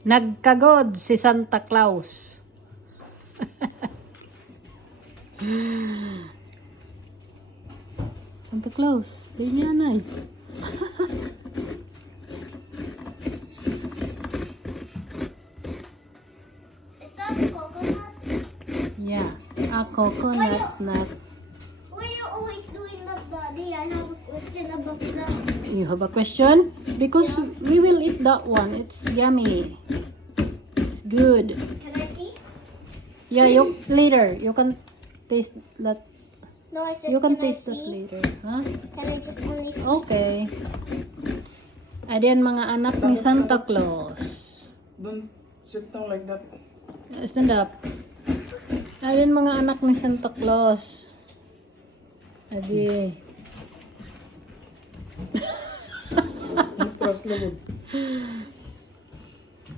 Nagkagod si Santa Claus. Santa Claus, di niya na eh. Is that a coconut? Yeah, a coconut nut. Why you always doing that, Daddy? I have a question about that. You have a question? Because we will eat that one. It's yummy. It's good. Can I see? Yeah, you later. You can taste that. No, I said You can I taste that see? later. Huh? Can I just only see? Okay. Ayan mga anak ni Santa Claus. Don't sit down like that. Stand up. Ayan mga anak ni Santa Claus. Adi. Trust lang.